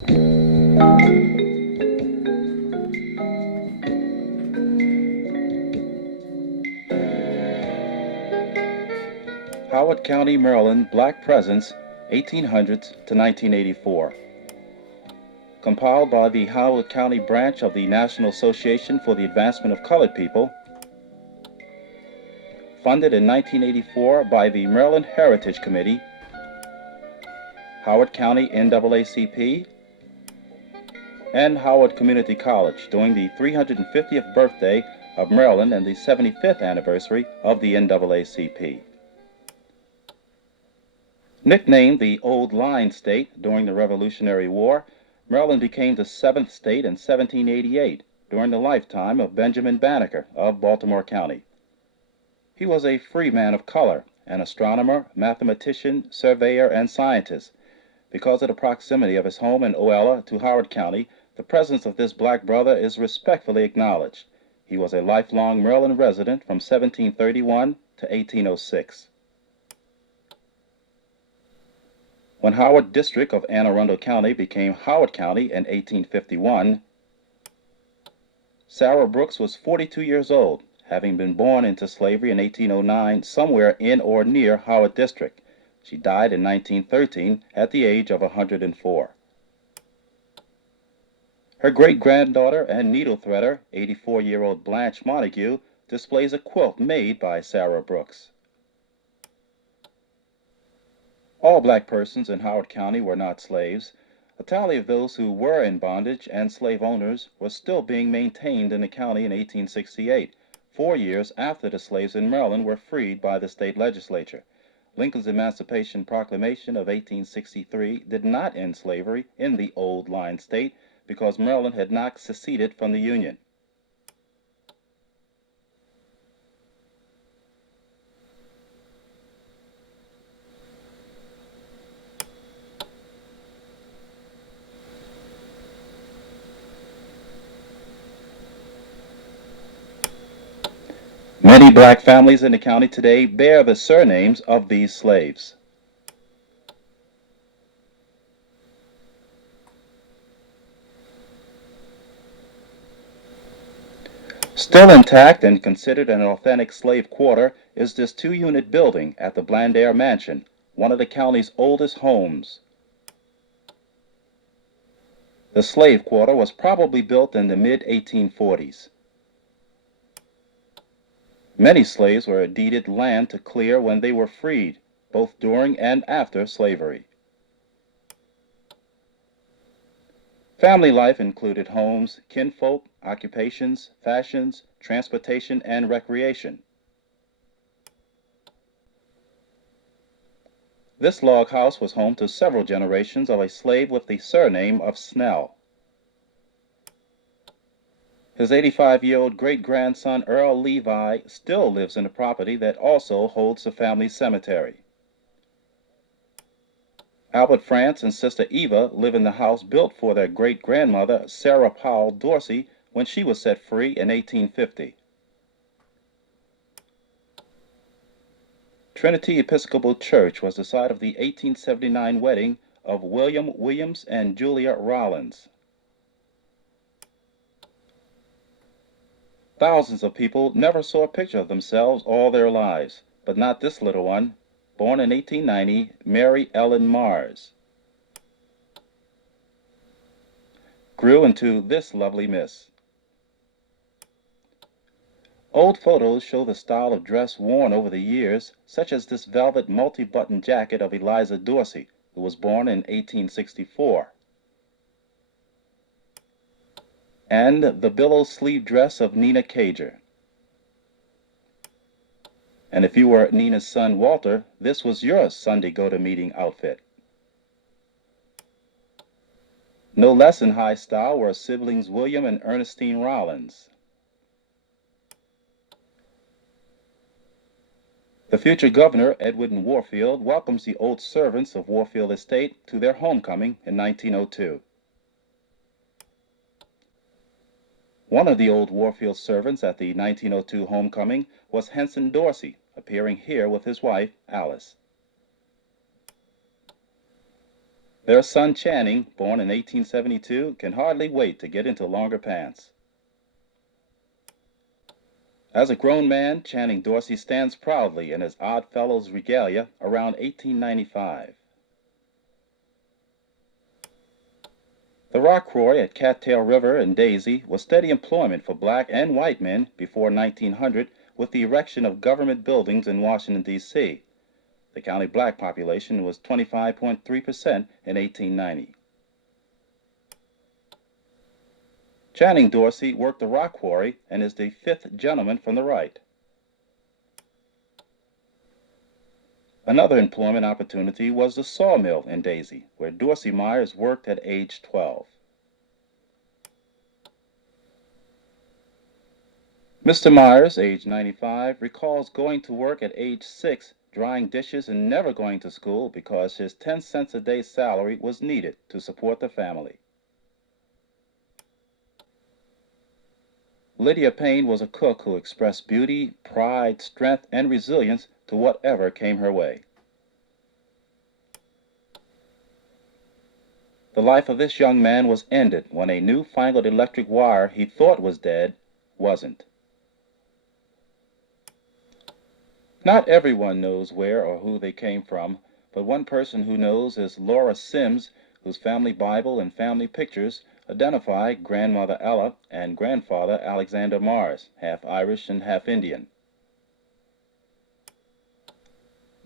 Howard County, Maryland, Black Presence, 1800s to 1984. Compiled by the Howard County branch of the National Association for the Advancement of Colored People. Funded in 1984 by the Maryland Heritage Committee, Howard County NAACP, and Howard Community College during the 350th birthday of Maryland and the 75th anniversary of the NAACP. Nicknamed the Old Line State during the Revolutionary War, Maryland became the 7th state in 1788 during the lifetime of Benjamin Banneker of Baltimore County. He was a free man of color, an astronomer, mathematician, surveyor, and scientist. Because of the proximity of his home in Oella to Howard County, the presence of this black brother is respectfully acknowledged. He was a lifelong Maryland resident from 1731 to 1806. When Howard District of Anne Arundel County became Howard County in 1851, Sarah Brooks was 42 years old, having been born into slavery in 1809 somewhere in or near Howard District. She died in 1913 at the age of 104. Her great-granddaughter and needle threader, 84-year-old Blanche Montague, displays a quilt made by Sarah Brooks. All black persons in Howard County were not slaves. A tally of those who were in bondage and slave owners was still being maintained in the county in 1868, 4 years after the slaves in Maryland were freed by the state legislature. Lincoln's Emancipation Proclamation of 1863 did not end slavery in the Old Line State because Maryland had not seceded from the Union. Many black families in the county today bear the surnames of these slaves. Still intact and considered an authentic slave quarter is this 2-unit building at the Blandair Mansion, one of the county's oldest homes. The slave quarter was probably built in the mid-1840s. Many slaves were deeded land to clear when they were freed, both during and after slavery. Family life included homes, kinfolk, occupations, fashions, transportation, and recreation. This log house was home to several generations of a slave with the surname of Snell. His 85-year-old great-grandson Earl Levi still lives in the property that also holds the family cemetery. Albert France and Sister Eva live in the house built for their great-grandmother Sarah Powell Dorsey when she was set free in 1850. Trinity Episcopal Church was the site of the 1879 wedding of William Williams and Julia Rollins. Thousands of people never saw a picture of themselves all their lives, but not this little one, born in 1890, Mary Ellen Mars. Grew into this lovely miss. Old photos show the style of dress worn over the years, such as this velvet multi-button jacket of Eliza Dorsey, who was born in 1864, and the billow sleeve dress of Nina Cager. And if you were Nina's son Walter, this was your Sunday go-to-meeting outfit. No less in high style were siblings William and Ernestine Rollins. The future governor, Edwin Warfield, welcomes the old servants of Warfield Estate to their homecoming in 1902. One of the old Warfield servants at the 1902 homecoming was Henson Dorsey, appearing here with his wife, Alice. Their son Channing, born in 1872, can hardly wait to get into longer pants. As a grown man, Channing Dorsey stands proudly in his Oddfellows regalia around 1895. The rock quarry at Cattail River in Daisy was steady employment for black and white men before 1900 with the erection of government buildings in Washington, D.C. The county black population was 25.3% in 1890. Channing Dorsey worked the rock quarry and is the fifth gentleman from the right. Another employment opportunity was the sawmill in Daisy, where Dorsey Myers worked at age 12. Mr. Myers, age 95, recalls going to work at age 6, drying dishes and never going to school because his 10 cents a day salary was needed to support the family. Lydia Payne was a cook who expressed beauty, pride, strength, and resilience to whatever came her way. The life of this young man was ended when a newfangled electric wire he thought was dead wasn't. Not everyone knows where or who they came from, but one person who knows is Laura Sims, whose family Bible and family pictures identify grandmother Ella and grandfather Alexander Mars, half Irish and half Indian.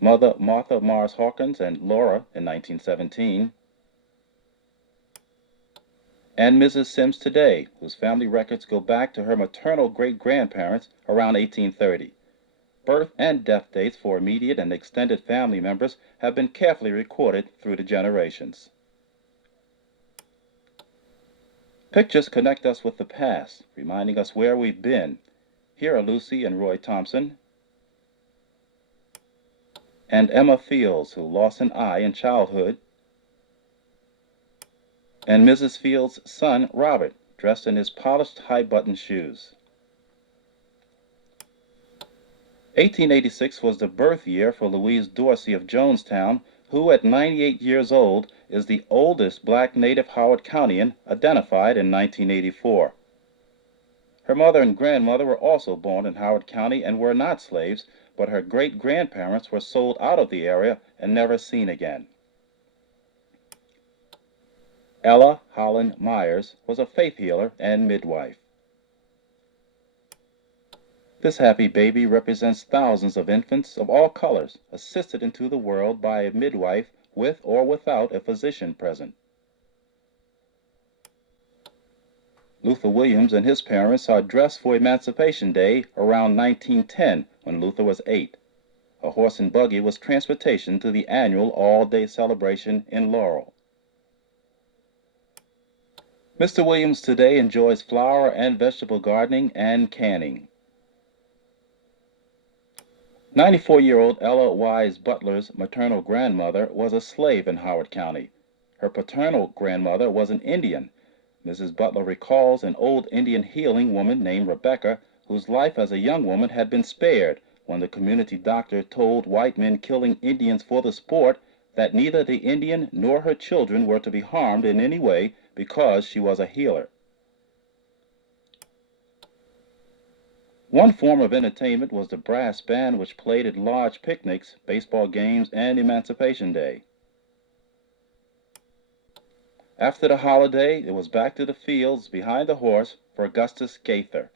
Mother Martha Mars Hawkins and Laura in 1917, and Mrs. Sims today, whose family records go back to her maternal great-grandparents around 1830. Birth and death dates for immediate and extended family members have been carefully recorded through the generations. Pictures connect us with the past, reminding us where we've been. Here are Lucy and Roy Thompson, and Emma Fields, who lost an eye in childhood, and Mrs. Fields' son, Robert, dressed in his polished high-button shoes. 1886 was the birth year for Louise Dorsey of Jonestown, who at 98 years old is the oldest black native Howard Countyan identified in 1984. Her mother and grandmother were also born in Howard County and were not slaves, but her great-grandparents were sold out of the area and never seen again. Ella Holland Myers was a faith healer and midwife. This happy baby represents thousands of infants of all colors assisted into the world by a midwife with or without a physician present. Luther Williams and his parents are dressed for Emancipation Day around 1910 when Luther was 8. A horse and buggy was transportation to the annual all-day celebration in Laurel. Mr. Williams today enjoys flower and vegetable gardening and canning. 94-year-old Ella Wise Butler's maternal grandmother was a slave in Howard County. Her paternal grandmother was an Indian. Mrs. Butler recalls an old Indian healing woman named Rebecca, whose life as a young woman had been spared when the community doctor told white men killing Indians for the sport that neither the Indian nor her children were to be harmed in any way because she was a healer. One form of entertainment was the brass band, which played at large picnics, baseball games, and Emancipation Day. After the holiday, it was back to the fields behind the horse for Augustus Gaither.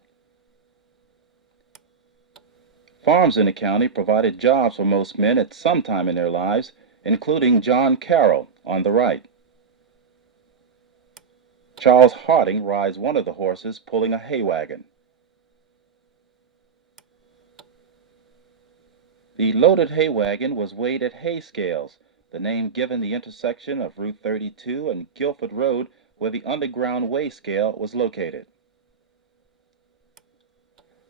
Farms in the county provided jobs for most men at some time in their lives, including John Carroll on the right. Charles Harding rides one of the horses pulling a hay wagon. The loaded hay wagon was weighed at hay scales, the name given the intersection of Route 32 and Guilford Road where the underground weigh scale was located.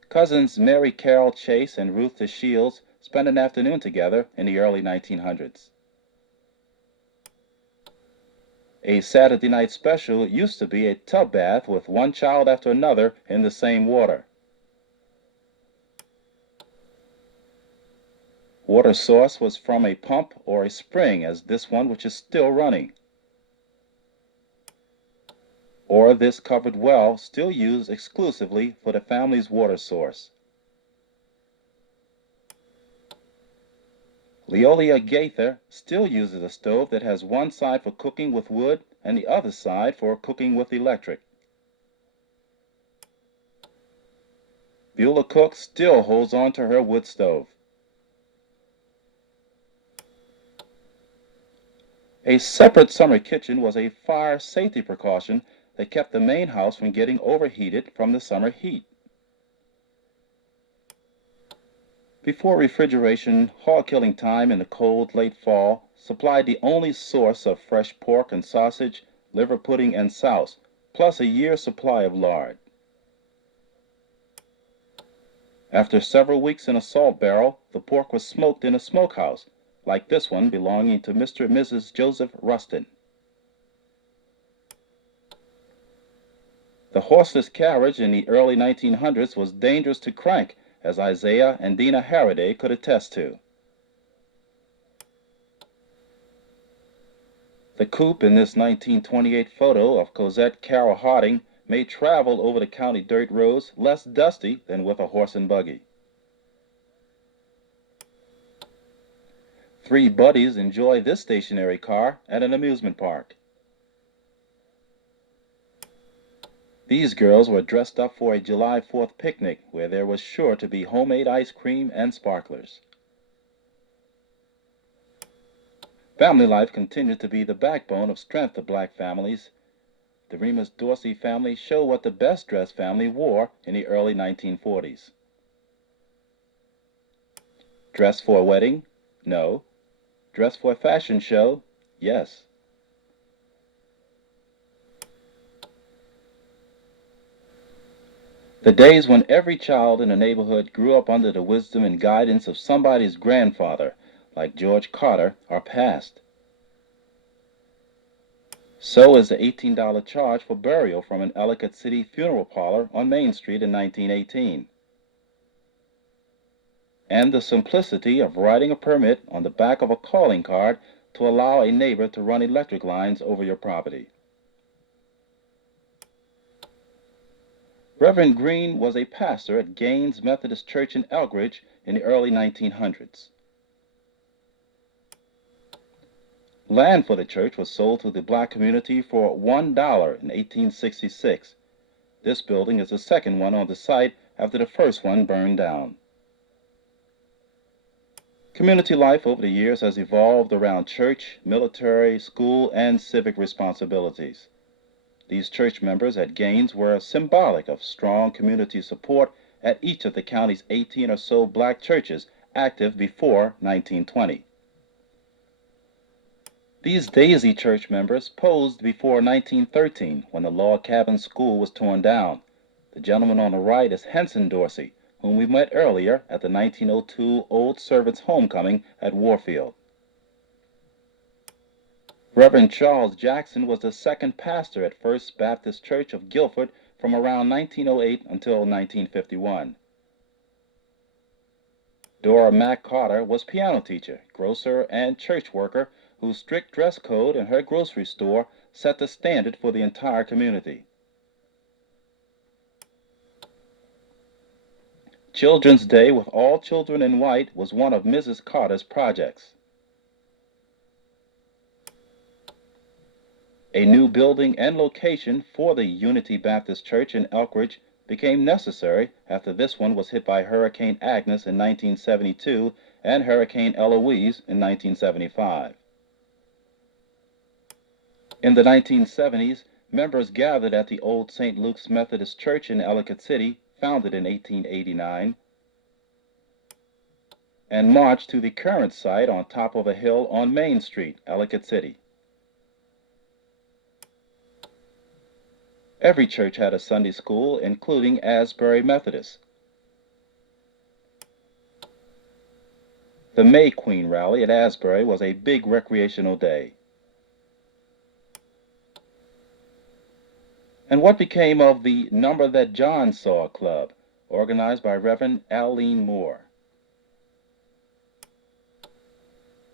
Cousins Mary Carroll Chase and Ruth DeShields spent an afternoon together in the early 1900s. A Saturday night special used to be a tub bath with one child after another in the same water. Water source was from a pump or a spring, as this one which is still running. or this covered well still used exclusively for the family's water source. Leolia Gaither still uses a stove that has one side for cooking with wood and the other side for cooking with electric. Beulah Cook still holds on to her wood stove. A separate summer kitchen was a fire safety precaution that kept the main house from getting overheated from the summer heat. Before refrigeration, hog killing time in the cold late fall supplied the only source of fresh pork and sausage, liver pudding and souse, plus a year's supply of lard. After several weeks in a salt barrel, the pork was smoked in a smokehouse, like this one belonging to Mr. and Mrs. Joseph Rustin. The horseless carriage in the early 1900s was dangerous to crank, as Isaiah and Dina Harraday could attest to. The coupe in this 1928 photo of Cosette Carroll Harding may travel over the county dirt roads less dusty than with a horse and buggy. Three buddies enjoy this stationary car at an amusement park. These girls were dressed up for a July 4th picnic where there was sure to be homemade ice cream and sparklers. Family life continued to be the backbone of strength of black families. The Remus Dorsey family show what the best dressed family wore in the early 1940s. Dress for a wedding? No. Dress for a fashion show? Yes. The days when every child in the neighborhood grew up under the wisdom and guidance of somebody's grandfather, like George Carter, are past. So is the $18 charge for burial from an Ellicott City funeral parlor on Main Street in 1918. And the simplicity of writing a permit on the back of a calling card to allow a neighbor to run electric lines over your property. Reverend Green was a pastor at Gaines Methodist Church in Elkridge in the early 1900s. Land for the church was sold to the black community for $1 in 1866. This building is the second one on the site after the first one burned down. Community life over the years has evolved around church, military, school, and civic responsibilities. These church members at Gaines were symbolic of strong community support at each of the county's 18 or so black churches active before 1920. These Daisy Church members posed before 1913 when the log cabin school was torn down. The gentleman on the right is Henson Dorsey, whom we met earlier at the 1902 Old Servants' Homecoming at Warfield. Reverend Charles Jackson was the second pastor at First Baptist Church of Guilford from around 1908 until 1951. Dora Mack Carter was piano teacher, grocer, and church worker whose strict dress code in her grocery store set the standard for the entire community. Children's Day with all children in white was one of Mrs. Carter's projects. A new building and location for the Unity Baptist Church in Elkridge became necessary after this one was hit by Hurricane Agnes in 1972 and Hurricane Eloise in 1975. In the 1970s, members gathered at the old St. Luke's Methodist Church in Ellicott City, founded in 1889, and marched to the current site on top of a hill on Main Street, Ellicott City. Every church had a Sunday school, including Asbury Methodist. The May Queen rally at Asbury was a big recreational day. And what became of the Number That John Saw Club, organized by Reverend Alene Moore?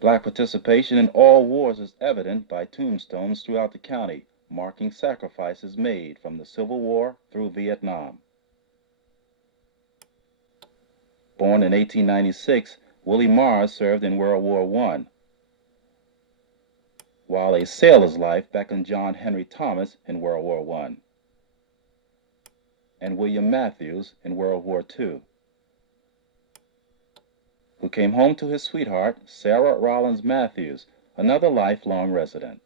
Black participation in all wars is evident by tombstones throughout the county, marking sacrifices made from the Civil War through Vietnam. Born in 1896, Willie Mars served in World War I, while a sailor's life beckoned John Henry Thomas in World War I, and William Matthews in World War II, who came home to his sweetheart, Sarah Rollins Matthews, another lifelong resident.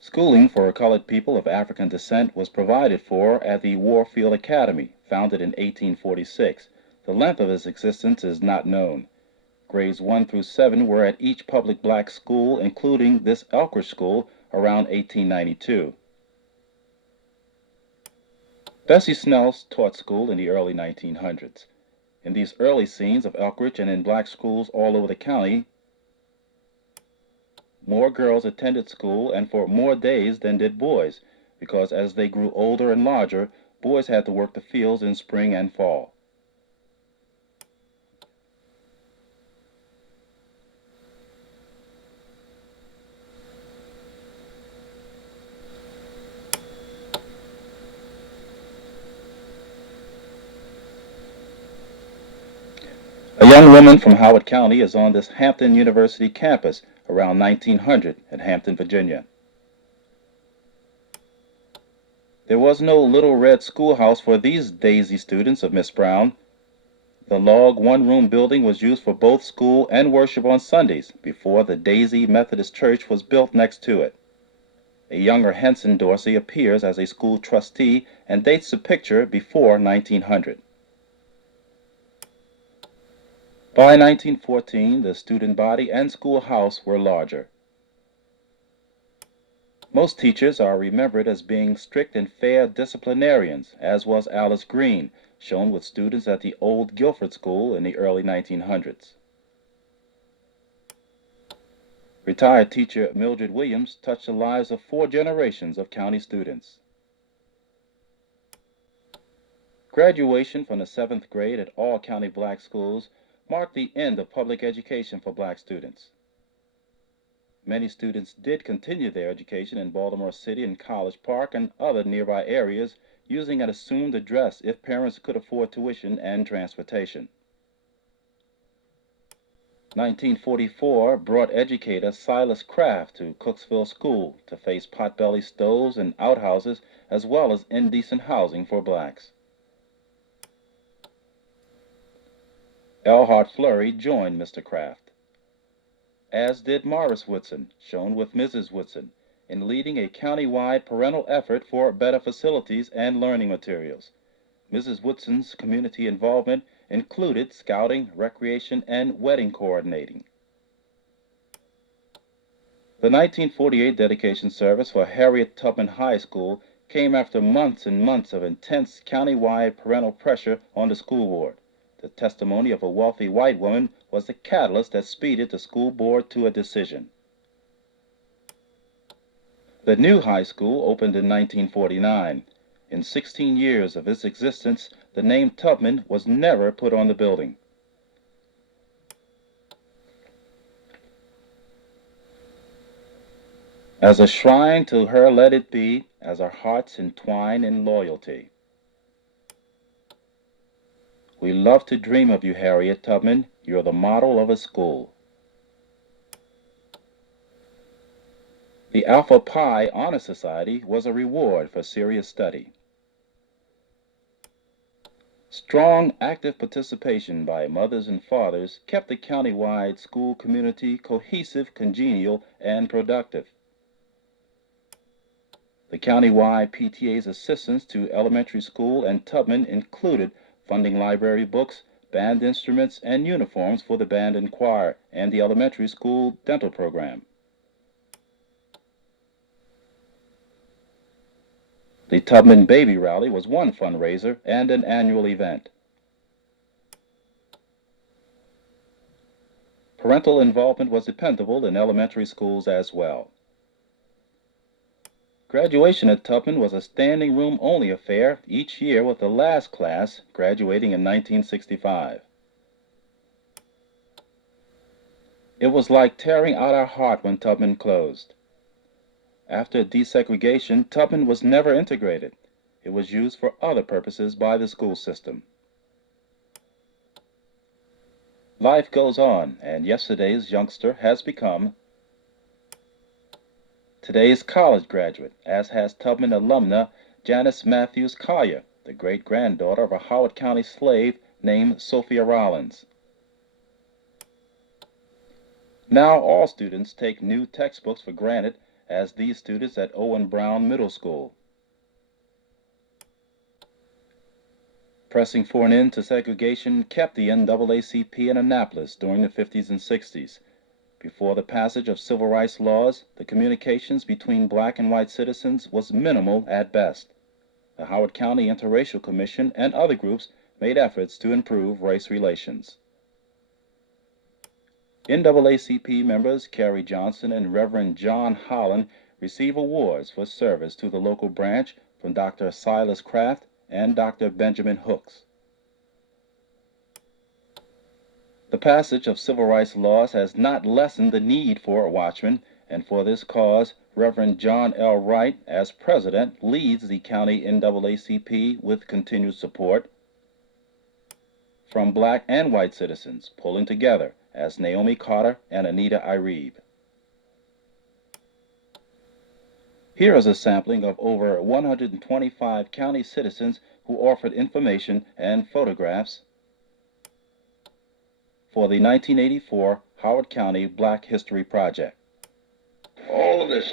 Schooling for colored people of African descent was provided for at the Warfield Academy, founded in 1846. The length of its existence is not known. Grades 1 through 7 were at each public black school, including this Elkridge School, around 1892. Bessie Snell taught school in the early 1900s. In these early scenes of Elkridge and in black schools all over the county, more girls attended school and for more days than did boys, because as they grew older and larger, boys had to work the fields in spring and fall. A young woman from Howard County is on this Hampton University campus around 1900 in Hampton, Virginia. There was no little red schoolhouse for these Daisy students of Miss Brown. The log one-room building was used for both school and worship on Sundays before the Daisy Methodist Church was built next to it. A younger Henson Dorsey appears as a school trustee and dates the picture before 1900. By 1914, the student body and schoolhouse were larger. Most teachers are remembered as being strict and fair disciplinarians, as was Alice Green, shown with students at the old Guilford School in the early 1900s. Retired teacher Mildred Williams touched the lives of 4 generations of county students. Graduation from the 7th grade at all county black schools marked the end of public education for black students. Many students did continue their education in Baltimore City and College Park and other nearby areas using an assumed address if parents could afford tuition and transportation. 1944 brought educator Silas Craft to Cooksville School to face potbelly stoves and outhouses as well as indecent housing for blacks. Elhart Flurry joined Mr. Craft, as did Morris Woodson, shown with Mrs. Woodson, in leading a county-wide parental effort for better facilities and learning materials. Mrs. Woodson's community involvement included scouting, recreation, and wedding coordinating. The 1948 dedication service for Harriet Tubman High School came after months and months of intense county-wide parental pressure on the school board. The testimony of a wealthy white woman was the catalyst that speeded the school board to a decision. The new high school opened in 1949. In 16 years of its existence, the name Tubman was never put on the building. As a shrine to her let it be, as our hearts entwine in loyalty. We love to dream of you, Harriet Tubman. You're the model of a school. The Alpha Pi Honor Society was a reward for serious study. Strong, active participation by mothers and fathers kept the county-wide school community cohesive, congenial, and productive. The county-wide PTA's assistance to elementary school and Tubman included funding library books, band instruments, and uniforms for the band and choir, and the elementary school dental program. The Tubman Baby Rally was one fundraiser and an annual event. Parental involvement was dependable in elementary schools as well. Graduation at Tubman was a standing room only affair each year, with the last class graduating in 1965. It was like tearing out our heart when Tubman closed. After desegregation, Tubman was never integrated. It was used for other purposes by the school system. Life goes on, and yesterday's youngster has become today's college graduate, as has Tubman alumna Janice Matthews Collier, the great-granddaughter of a Howard County slave named Sophia Rollins. Now all students take new textbooks for granted, as these students at Owen Brown Middle School. Pressing for an end to segregation kept the NAACP in Annapolis during the 50s and 60s. Before the passage of civil rights laws, the communications between black and white citizens was minimal at best. The Howard County Interracial Commission and other groups made efforts to improve race relations. NAACP members Carrie Johnson and Reverend John Holland receive awards for service to the local branch from Dr. Silas Kraft and Dr. Benjamin Hooks. The passage of civil rights laws has not lessened the need for watchmen, and for this cause, Reverend John L. Wright, as president, leads the county NAACP with continued support from black and white citizens, pulling together as Naomi Carter and Anita Irebe. Here is a sampling of over 125 county citizens who offered information and photographs for the 1984 Howard County Black History Project. All of this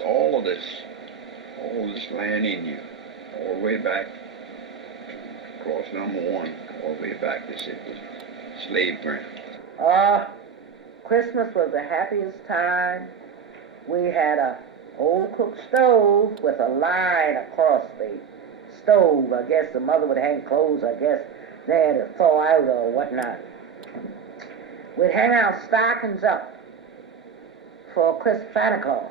land in you, all the way back across number 1, all the way back, this it was slave ground. Christmas was the happiest time. We had a old cook stove with a line across the stove. I guess the mother would hang clothes, I guess they had to thaw out or whatnot. We'd hang our stockings up for Santa Claus.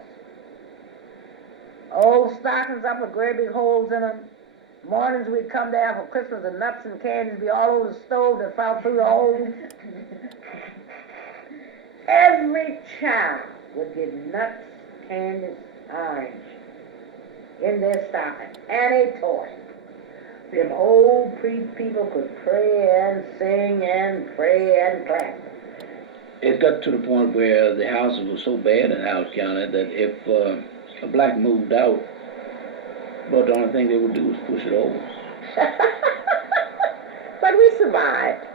Old stockings up with great big holes in them. Mornings we'd come down for Christmas and nuts and candies would be all over the stove that fell through the holes. Every child would get nuts, candies, orange in their stocking, and a toy. Them old people could pray and sing and pray and clap. It got to the point where the houses were so bad in Howard County that if a black moved out, but the only thing they would do was push it over. But we survived.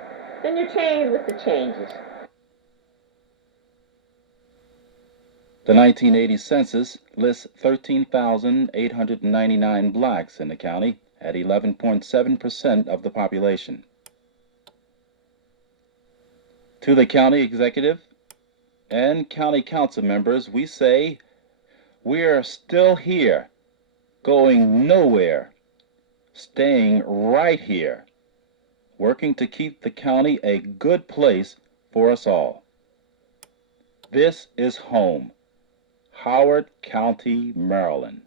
Then you change with the changes. The 1980 census lists 13,899 blacks in the county at 11.7% of the population. To the county executive and county council members, we say, we're still here, going nowhere, staying right here, working to keep the county a good place for us all. This is home, Howard County, Maryland.